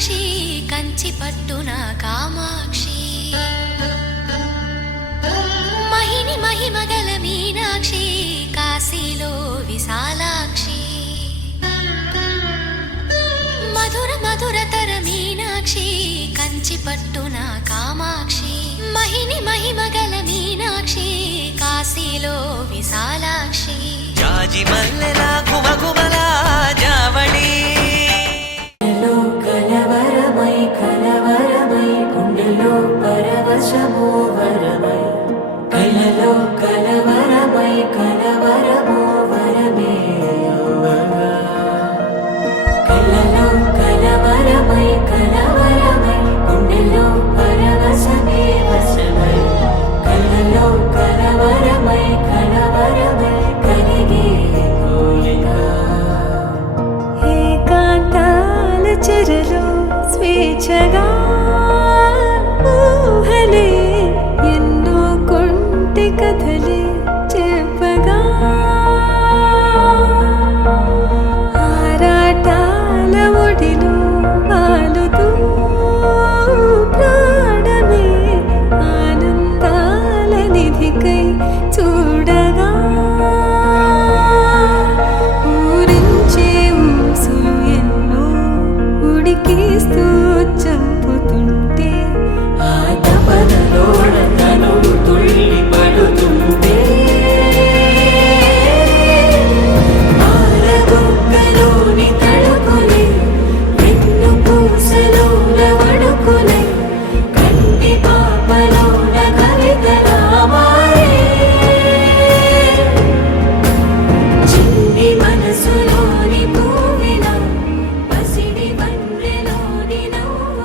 మీనాక్షి కంచి పట్టున కామాక్షి మహిని మహిమగల మీనాక్షి కాశీలో విశాలాక్షి మధుర మధురతర మీనాక్షి కంచి పట్టున కామాక్షి మహిని మహిమగల మీనాక్షి కాశీలో విశాలాక్షి జాజి మల్లెలా గుమగుమలా జావళి కలవరమై కలవరమై గుండెలో పరవశమో వరమై కలలో కలవ